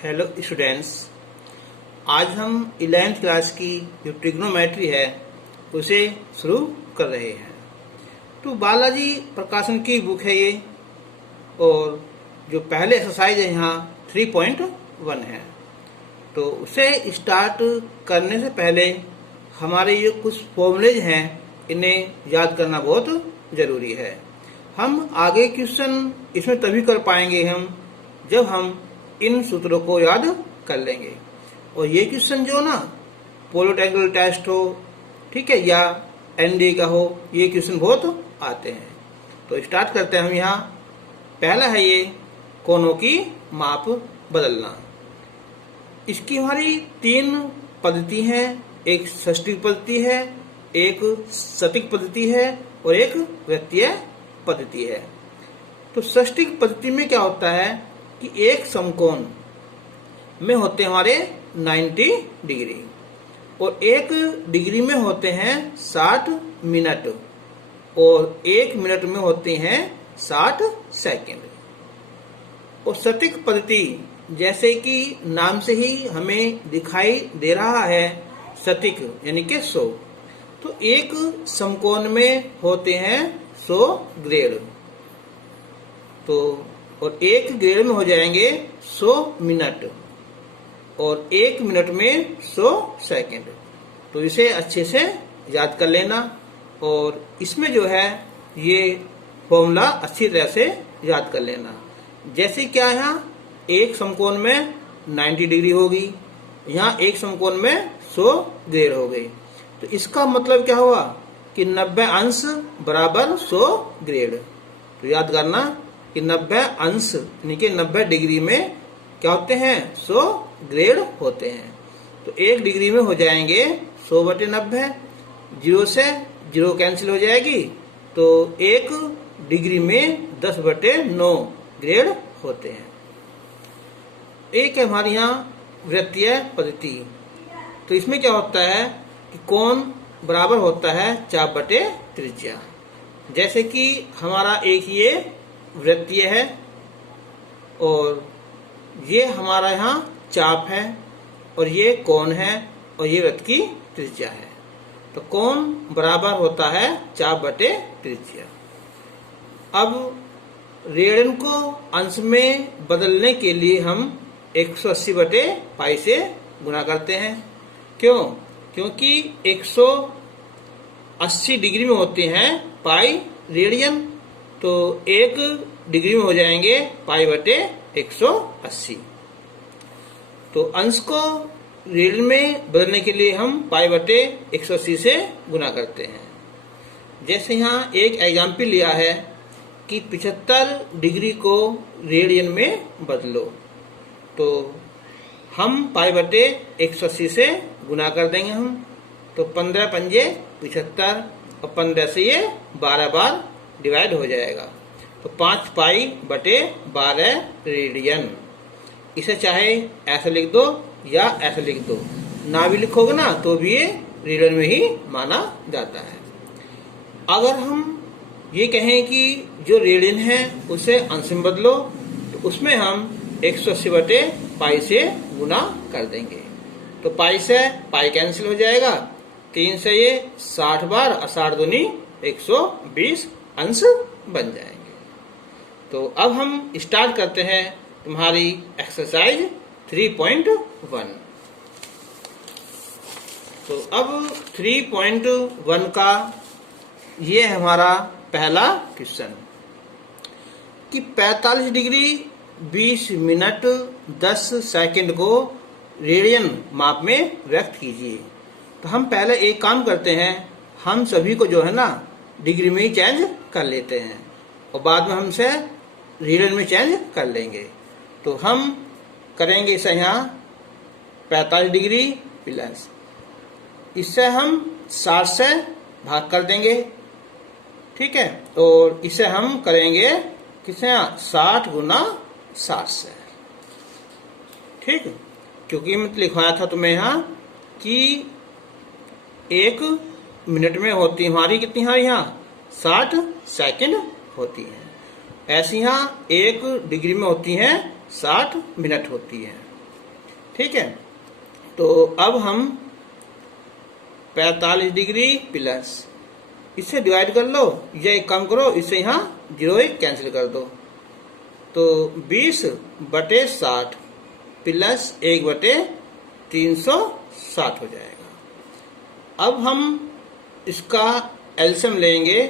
Hello students, आज हम 11th class की जो ट्रिग्नोमेट्री है उसे शुरू कर रहे हैं। तो बालाजी प्रकाशन की बुक है ये, और जो पहले एक्सरसाइज है यहाँ 3.1 है। तो उसे स्टार्ट करने से पहले हमारे ये कुछ फॉर्मूलेज हैं, इन्हें याद करना बहुत ज़रूरी है। हम आगे क्वेश्चन इसमें तभी कर पाएंगे हम जब हम इन सूत्रों को याद कर लेंगे। और ये क्वेश्चन जो ना पोलोटेक्निकल टेस्ट हो, ठीक है, या एनडी का हो, ये क्वेश्चन बहुत आते हैं। तो स्टार्ट करते हैं हम। यहाँ पहला है ये कोनों की माप बदलना। इसकी हमारी 3 पद्धति हैं। एक षष्टिक पद्धति है, एक शतिक पद्धति है और एक वृत्तीय पद्धति है। तो षष्टिक पद्धति में क्या होता है कि एक समकोण में होते हैं हमारे 90 डिग्री और 1 डिग्री में होते हैं 60 मिनट और 1 मिनट में होते हैं 60 सेकंड। और शतिक पद्धति जैसे कि नाम से ही हमें दिखाई दे रहा है, शतिक यानी कि 100, तो एक समकोण में होते हैं 100 ग्रेड। तो और 1 ग्रेड में हो जाएंगे 100 मिनट और 1 मिनट में 100 सेकंड। तो इसे अच्छे से याद कर लेना। और इसमें जो है ये फॉर्मूला अच्छी तरह से याद कर लेना। जैसे क्या है, यहाँ एक समकोण में 90 डिग्री होगी, यहाँ एक समकोण में 100 ग्रेड हो गई। तो इसका मतलब क्या हुआ कि 90 अंश बराबर 100 ग्रेड। तो याद करना कि 90 अंश यानी कि 90 डिग्री में क्या होते हैं, 100 ग्रेड होते हैं। तो 1 डिग्री में हो जाएंगे 100/90, 0 से 0 कैंसिल हो जाएगी। तो 1 डिग्री में 10/9 ग्रेड होते हैं। एक है हमारे यहाँ वृत्तीय पद्धति। तो इसमें क्या होता है कि कोण बराबर होता है चाप/त्रिज्या। जैसे कि हमारा एक ये वृत्तीय है और ये हमारा यहाँ चाप है और ये कोण है और ये वृत्त की त्रिज्या है। तो कोण बराबर होता है चाप/त्रिज्या। अब रेडियन को अंश में बदलने के लिए हम 180/पाई से गुणा करते हैं। क्यों? क्योंकि 180 डिग्री में होते हैं पाई रेडियन। तो 1 डिग्री में हो जाएंगे पाई/180। तो अंश को रेडियन में बदलने के लिए हम पाई/180 से गुणा करते हैं। जैसे यहाँ एक एग्जाम्पल लिया है कि 75 डिग्री को रेडियन में बदलो। तो हम पाई/180 से गुणा कर देंगे हम। तो 15 पंजे 75 और 15 से ये 12 बार डिवाइड हो जाएगा। तो 5 पाई/12 रेडियन। इसे चाहे ऐसे लिख दो या ऐसे लिख दो, ना भी लिखोगे ना तो भी ये रेडियन में ही माना जाता है। अगर हम ये कहें कि जो रेडियन है उसे अंश में बदलो, तो उसमें हम 180/पाई से गुना कर देंगे। तो पाई से पाई कैंसिल हो जाएगा, 3 से ये 60 बार और 60 दूनी 120 अंश बन जाएंगे। तो अब हम स्टार्ट करते हैं तुम्हारी एक्सरसाइज 3.1। तो अब 3.1 का ये है हमारा पहला क्वेश्चन कि 45 डिग्री 20 मिनट 10 सेकंड को रेडियन माप में व्यक्त कीजिए। तो हम पहले एक काम करते हैं, हम सभी को जो है ना डिग्री में ही चेंज कर लेते हैं और बाद में हमसे रेडियन में चेंज कर लेंगे। तो हम करेंगे इसे यहाँ 45 डिग्री प्लस इससे हम 60 से भाग कर देंगे, ठीक है। और इसे हम करेंगे किसे, 60 गुना 60 से, ठीक। क्योंकि मैं लिखवाया था तुम्हें यहाँ कि 1 मिनट में होती हमारी कितनी है, यहाँ 60 सेकंड होती है। ऐसी यहाँ 1 डिग्री में होती हैं 60 मिनट होती है। ठीक है। तो अब हम 45 डिग्री प्लस, इससे डिवाइड कर लो या एक काम करो, इससे यहाँ 0 1 कैंसिल कर दो, तो 20/60 प्लस 1/360 हो जाएगा। अब हम इसका एलसीएम लेंगे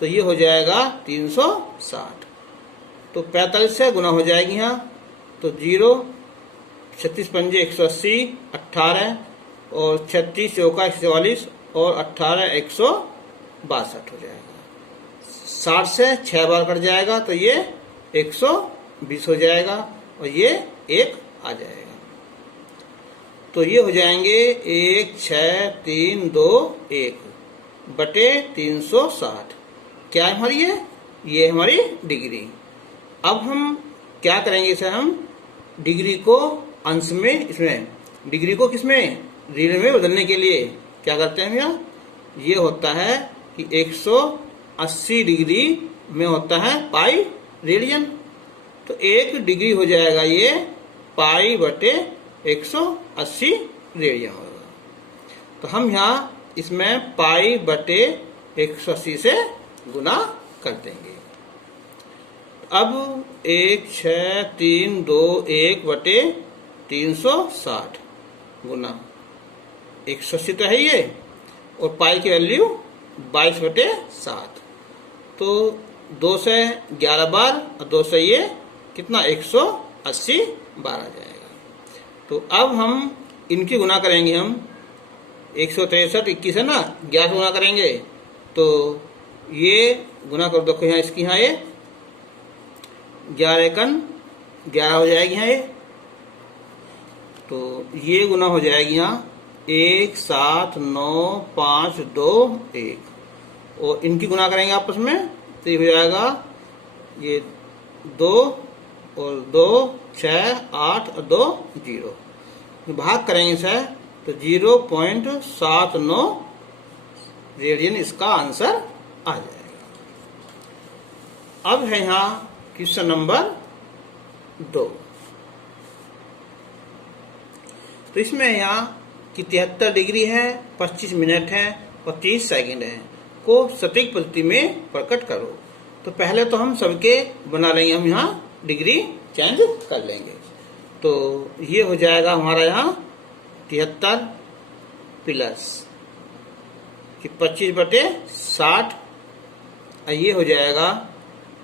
तो ये हो जाएगा 360, तो 45 से गुना हो जाएगी यहाँ, तो 0 36 पंजे 180 18 और 36 चौका 144 और 18 162 हो जाएगा। 60 से 6 बार कट जाएगा तो ये 120 हो जाएगा और ये 1 आ जाएगा। तो ये हो जाएंगे 1 6 3 2 1 बटे 360। क्या है हमारी ये हमारी डिग्री। अब हम क्या करेंगे, इसे हम डिग्री को अंश में, इसमें डिग्री को किसमें, रीड में बदलने के लिए क्या करते हैं हम यहाँ, ये होता है कि 180 डिग्री में होता है पाई रेडियन, तो 1 डिग्री हो जाएगा ये पाई बटे 180 रेडियन होगा। तो हम यहाँ इसमें पाई बटे 180 से गुना कर देंगे। अब 1 6 3 2 1 बटे 360 गुना 180 तो है ये, और पाई की वैल्यू 22/7, तो 2 से 11 बार और 2 से ये कितना 180 बार आ जाएगा। तो अब हम इनकी गुना करेंगे, हम 163 21 है ना, 11 से गुना करेंगे तो ये गुना कर देखो यहाँ, इसकी यहाँ ये 11 एकन 11 हो जाएगी यहाँ ये, तो ये गुना हो जाएगी यहाँ 1 7 9 5 2 1, और इनकी गुना करेंगे आपस में तो ये हो जाएगा ये 2 और 2 6 8 और 2 0, भाग करेंगे इसे तो 0.79 रेडियन इसका आंसर आ जाएगा। अब है यहाँ क्वेश्चन नंबर 2। तो इसमें यहाँ कि 73 डिग्री है, 25 मिनट है और 30 सेकंड है को सटीक पद्धति में प्रकट करो। तो पहले तो हम सबके बना लेंगे, हम यहाँ डिग्री चेंज कर लेंगे। तो ये हो जाएगा हमारा यहाँ 73 प्लस 25/60, ये हो जाएगा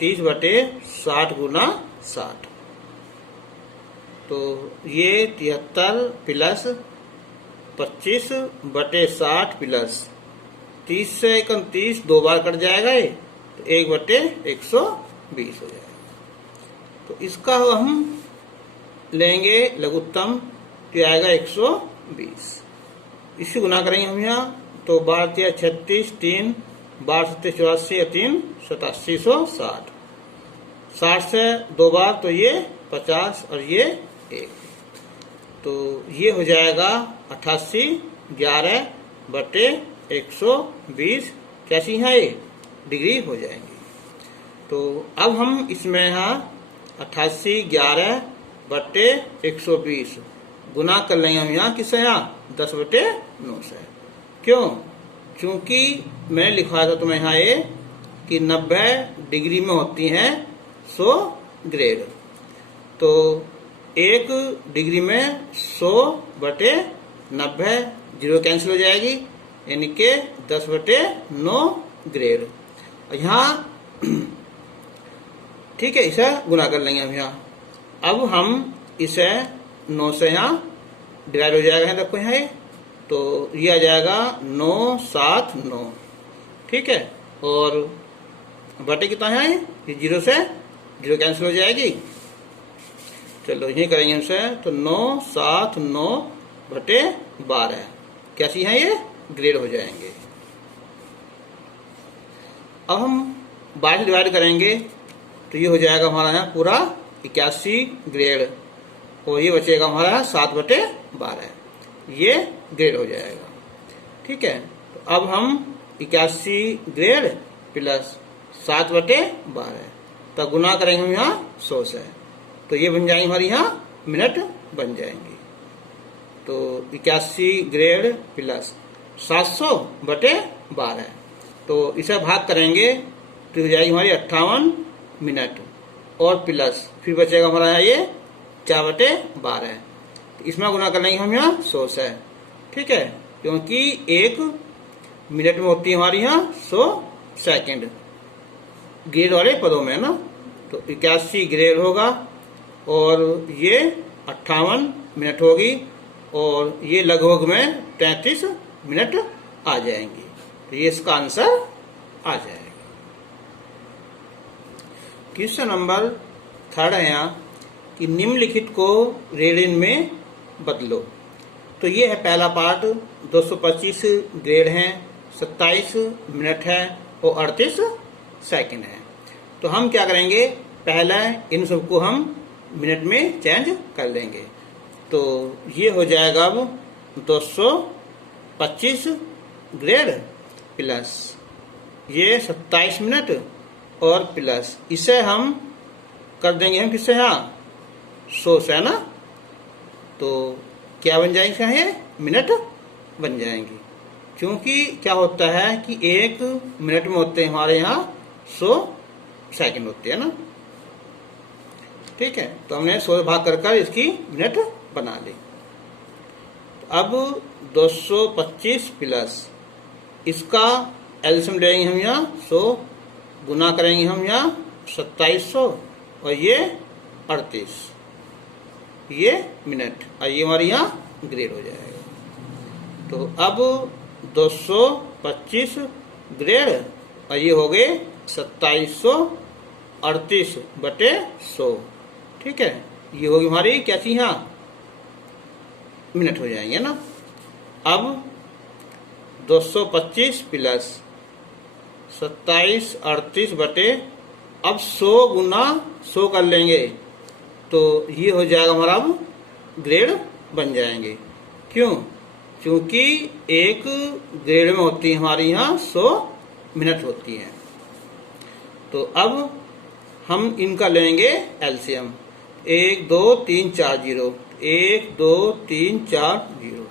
30/60 गुना 60। तो ये 73 प्लस 25/60 प्लस 30 से 31 2 बार कट जाएगा ये, तो 1/120 हो जाएगा। तो इसका हम लेंगे लघुत्तम, तो आएगा 120, इसी गुना करेंगे हम यहाँ, तो 12 36 3 12 37 84 3 8760, 60 से 2 बार तो ये 50 और ये 1, तो ये हो जाएगा 88 11 बटे 120, कैसी है ये डिग्री हो जाएंगी। तो अब हम इसमें यहाँ 88 11 बटे 120 गुना कर लेंगे हम यहाँ किससे, यहाँ 10/9 से। क्यों? क्योंकि मैंने लिखा था तुम्हें यहाँ ये कि 90 डिग्री में होती हैं 100 ग्रेड, तो 1 डिग्री में 100/90 0 कैंसिल हो जाएगी, यानी कि 10/9 ग्रेड। यहाँ ठीक है, इसे गुना कर लेंगे हम यहाँ। अब हम इसे 9 से यहाँ डिवाइड हो जाएगा, देखो यहाँ तो ये आ जाएगा 9 7 9, ठीक है, और बटे कितना है ये 0 से 0 कैंसिल हो जाएगी। चलो यही करेंगे हमसे, तो 9 7 9 बटे 12 कैसी है ये ग्रेड हो जाएंगे। अब हम 12 डिवाइड करेंगे तो ये हो जाएगा हमारा यहाँ पूरा 81 ग्रेड, और ये बचेगा हमारा 7/12, ये ग्रेड हो जाएगा। ठीक है, तो अब हम 81 ग्रेड प्लस 7/12 तो गुना करेंगे हम यहाँ 100 से, तो ये बन जाएंगे हमारी यहाँ मिनट बन जाएंगे। तो 81 ग्रेड प्लस 700 बटे 12, तो इसे भाग करेंगे तो हो जाएगी हमारी 58 मिनट और प्लस फिर बचेगा हमारा ये 4 बटे 12, इसमें गुना कर लेंगे हम यहाँ 100 से, ठीक है, क्योंकि 1 मिनट में होती है हमारी यहाँ 100 सेकंड ग्रेड वाले पदों में ना, तो 81 ग्रेड होगा और ये 58 मिनट होगी और ये लगभग में 33 मिनट आ जाएंगी, तो ये इसका आंसर आ जाएगा। क्वेश्चन नंबर 3 है यहाँ कि निम्नलिखित को रेडियन में बदलो। तो ये है पहला पार्ट, 225 ग्रेड है, 27 मिनट है और 38 सेकंड है। तो हम क्या करेंगे, पहला इन सबको हम मिनट में चेंज कर लेंगे। तो ये हो जाएगा अब 225 ग्रेड प्लस ये 27 मिनट और प्लस इसे हम कर देंगे हम किससे, यहाँ 100 से है ना, तो क्या बन जाएंगे ये मिनट बन जाएंगे, क्योंकि क्या होता है कि 1 मिनट में होते हैं हमारे यहाँ 100 सेकंड होते हैं ना, ठीक है। तो हमने 100 भाग कर इसकी मिनट बना ली। तो अब 225 प्लस इसका एलसीएम लेंगे हम यहाँ 100 गुना करेंगे हम यहाँ 2700 और ये 38 ये मिनट और ये हमारे यहाँ ग्रेड हो जाएगा। तो अब 225 ग्रेड और ये हो गए 2738 बटे 100, ठीक है, ये होगी हमारी क्या चीज यहाँ मिनट हो जाएंगे ना। अब 225 प्लस 2738 बटे अब 100 गुना 100 कर लेंगे तो ये हो जाएगा हमारा अब ग्रेड बन जाएंगे। क्यों? क्योंकि 1 ग्रेड में होती है हमारी यहाँ 100 मिनट होती है। तो अब हम इनका लेंगे एलसीएम, 1 2 3 4 0, 1 2 3 4 0,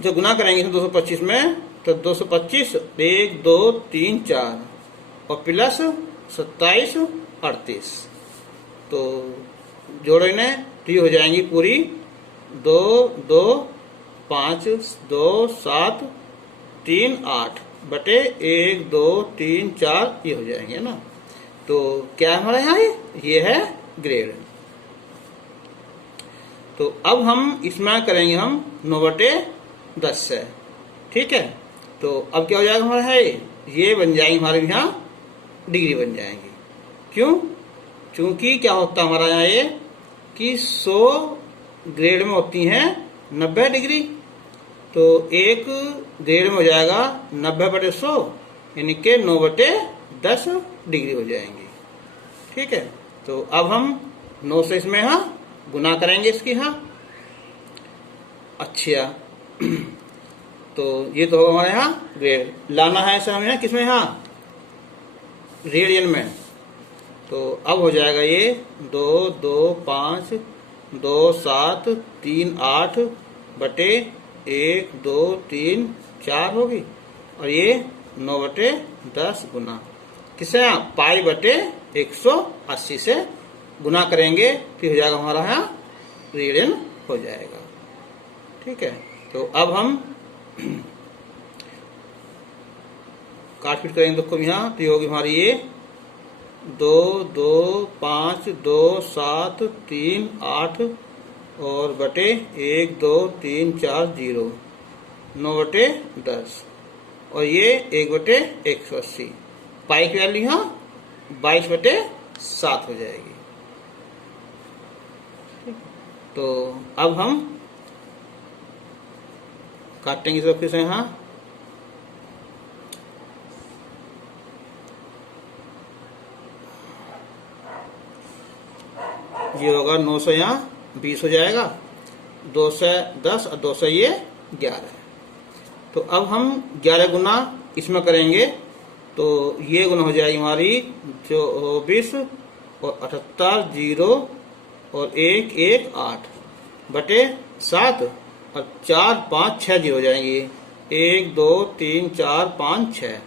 जो गुना करेंगे 225 में तो 225 1 2 3 4 और प्लस 27 38, तो जोड़ो इन्हें तो ये हो जाएंगी पूरी 2 2 5 2 7 3 8 बटे 1 2 3 4 ये हो जाएंगे ना। तो क्या है हमारा यहाँ ये है ग्रेड। तो अब हम इसमें करेंगे हम 9 बटे 10 से, ठीक है। तो अब क्या हो जाएगा हमारा है ये बन जाएंगे हमारे यहाँ डिग्री बन जाएंगी। क्यों? क्योंकि क्या होता है हमारा यहाँ ये कि 100 ग्रेड में होती हैं 90 डिग्री, तो 1 ग्रेड में हो जाएगा 90 बटे 100 यानी कि 9 बटे 10 डिग्री हो जाएंगी, ठीक है। तो अब हम 9 से इसमें यहाँ गुना करेंगे इसकी यहाँ, अच्छा तो ये तो होगा हमारे यहाँ ग्रेड, लाना है ऐसा हमें किसमें यहाँ रेडियन में। तो अब हो जाएगा ये 2 2 5 2 7 3 8 बटे 1 2 3 4 होगी और ये 9 बटे 10 गुना किससे यहाँ पाई बटे 180 से गुना करेंगे फिर हो जाएगा हमारा यहाँ रेडियन हो जाएगा, ठीक है। तो अब हम काटपीट करेंगे तो यहाँ तो होगी हमारी ये 2 2 5 2 7 3 8 और बटे 1 2 3 4 0 9 बटे 10 और ये 1 बटे 180 पाई की वैल्यू यहाँ 22 बटे 7 हो जाएगी। तो अब हम काटेंगे सब किसे यहाँ ये होगा 9 से यहाँ 20 हो जाएगा, 2 से 10 और 2 से ये 11। तो अब हम 11 गुना इसमें करेंगे तो ये गुना हो जाएगी हमारी 24 और 78 0 और 1 1 8 बटे 7 और 4 5 6 जीरो हो जाएंगे। 1 2 3 4 5 6।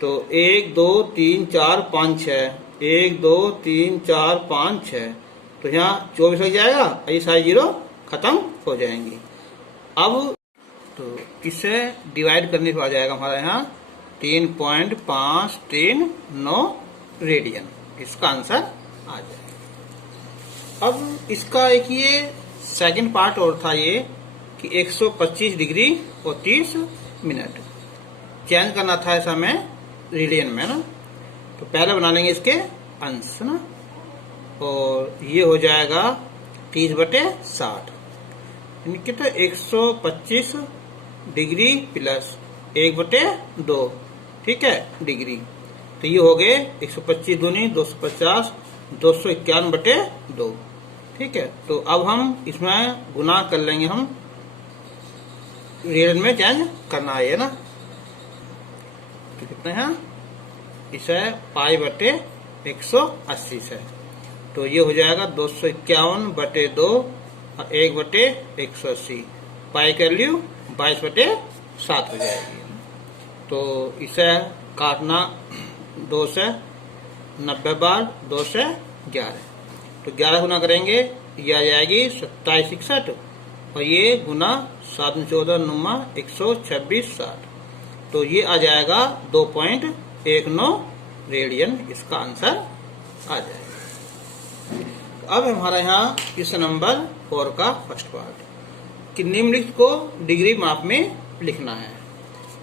तो 1 2 3 4 5 6, 1 2 3 4 5 6। तो यहाँ 24 लग जाएगा, ये सारे जीरो खत्म हो जाएंगी। अब तो इसे डिवाइड करने पर आ जाएगा हमारा यहाँ 3.539 रेडियन, इसका आंसर आ जाएगा। अब इसका एक ये सेकंड पार्ट और था ये कि 125 डिग्री और 30 मिनट चेंज करना था ऐसा में रेडियन में ना। तो पहले बना लेंगे इसके अंश ना, और ये हो जाएगा 30/60, कितना 125 डिग्री प्लस 1/2, ठीक है, डिग्री। तो ये हो गए 125 दूनी 250, 251/2, ठीक है। तो अब हम इसमें गुना कर लेंगे, हम रेडियन में चेंज करना है ना। तो कितना है इसे π/180 से। तो ये हो जाएगा 251/2 और 1/180। पाई की वैल्यू 22/7 हो जाएगी। तो इसे काटना 2 से 90 बार, 2 से 11। तो 11 गुना करेंगे, ये आ जाएगी 27 61, और ये गुना 7 14 9 126 60। तो ये आ जाएगा 2.19 रेडियन, इसका आंसर आ जाएगा। अब हमारा यहाँ क्वेश्चन नंबर 4 का फर्स्ट पार्ट कि निम्नलिखित को डिग्री माप में लिखना है,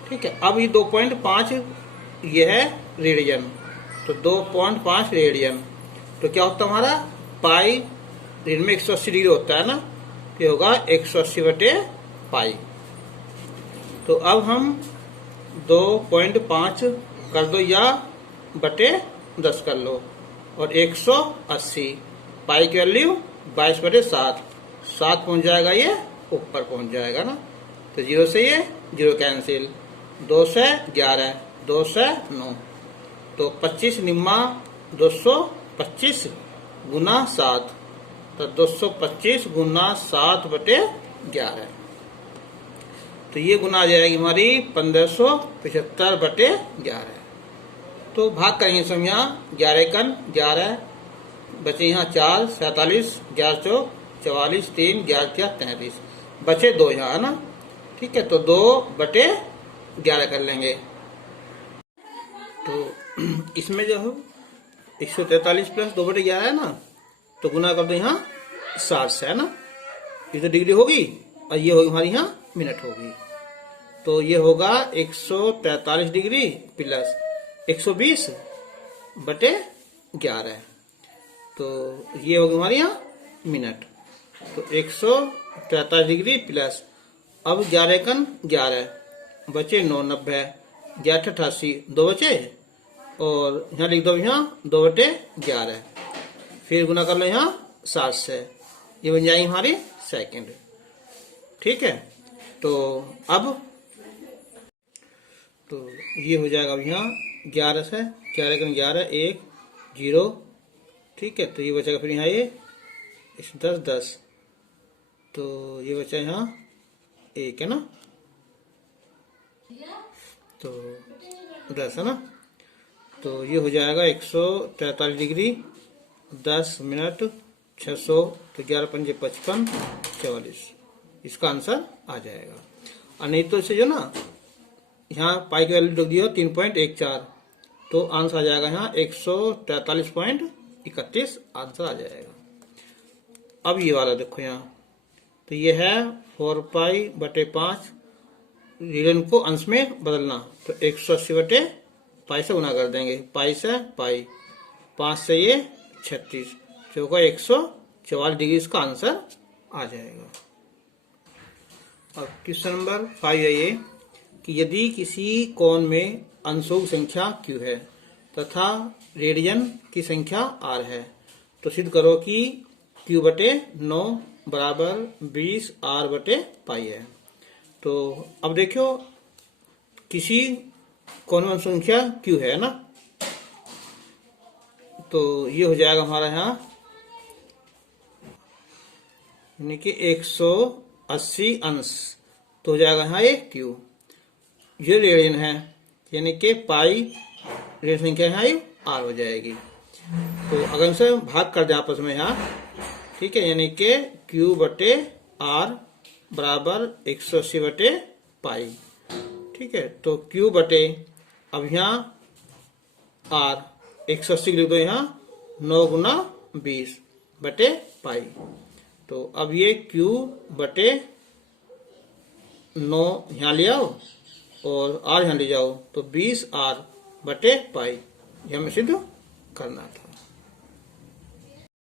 ठीक है। अब ये 2.5 ये है रेडियन, तो 2.5 रेडियन। तो क्या होता है हमारा पाई, रेडियन में 180 डिग्री होता है ना, तो होगा 180/पाई। तो अब हम 2.5 कर दो या /10 कर लो, और 180 पाई की वैल्यू 22/7, 7 पहुंच जाएगा, ये ऊपर पहुंच जाएगा ना। तो 0 से ये 0 कैंसिल, 2 से 11, 2 से 9, तो 25 निम्मा 225 गुना 7, तो 225 गुना 7/11। तो ये गुना आ जाएगी हमारी 1575/11। तो भाग करेंगे सब यहाँ, 11 कन 11 बचे, यहाँ 4 47, 11 चौक 44, 3 11 33, बचे 2 यहाँ है ना, ठीक है। तो 2/11 कर लेंगे। तो इसमें जो है 143 प्लस 2/11 है ना, तो गुना कर दो यहाँ 60 से है ना। ये तो डिग्री होगी और ये होगी हमारी यहाँ मिनट होगी। तो ये होगा 143 डिग्री प्लस 120/11, तो ये होगी हमारे यहाँ मिनट। तो 143 डिग्री प्लस, अब 11 कन 11 बचे 9 90, 11 88, 2 बचे, और यहाँ लिख दो यहाँ 2/11, फिर गुना कर लो यहाँ 60 से, ये बन जाएगी हमारी सेकंड, ठीक है। तो अब तो ये हो जाएगा अब यहाँ 11 से 11 कन 11 1 0, ठीक है। तो ये बचेगा फिर यहाँ ये 10 10, तो ये बचा यहाँ 1 है ना, तो 10 है ना। तो ये हो जाएगा 143 डिग्री 10 मिनट 600, तो 11 पंजे 55 44, इसका आंसर आ जाएगा। और नहीं तो इसे जो ना यहाँ पाई की वैल्यू रख दिया 3.14, तो आंसर आ जाएगा यहाँ 143.31 आंसर आ जाएगा। अब ये वाला देखो यहाँ, तो ये है 4π/5 रेडियन को अंश में बदलना, तो 180/पाई से गुना कर देंगे, पाई से पाई, 5 से ये 36, जो होगा 144 डिग्री, इसका आंसर आ जाएगा। अब क्वेश्चन नंबर 5 है ये कि यदि किसी कोण में अंशों की संख्या q है तथा रेडियन की संख्या r है, तो सिद्ध करो कि q/9 बराबर 20 r/पाई है। तो अब देखो किसी कोण में संख्या q है ना, तो ये हो जाएगा हमारा यहाँ यानी कि 80 अंश, तो हो जाएगा यहाँ एक क्यू। ये ऋण है, यानी कि पाई ऋण संख्या यहाँ आर हो जाएगी। तो अगर इनसे भाग कर दे आपस में यहाँ, ठीक है, यानी कि क्यू बटे आर बराबर 180 बटे पाई। ठीक है, तो क्यू बटे, अब यहाँ आर 180 लिख दो, यहाँ 9 गुना 20 बटे पाई। तो अब ये क्यू बटे 9 यहाँ ले आओ और आर यहाँ ले जाओ, तो 20 आर बटे पाई, ये हमें सिद्ध करना था।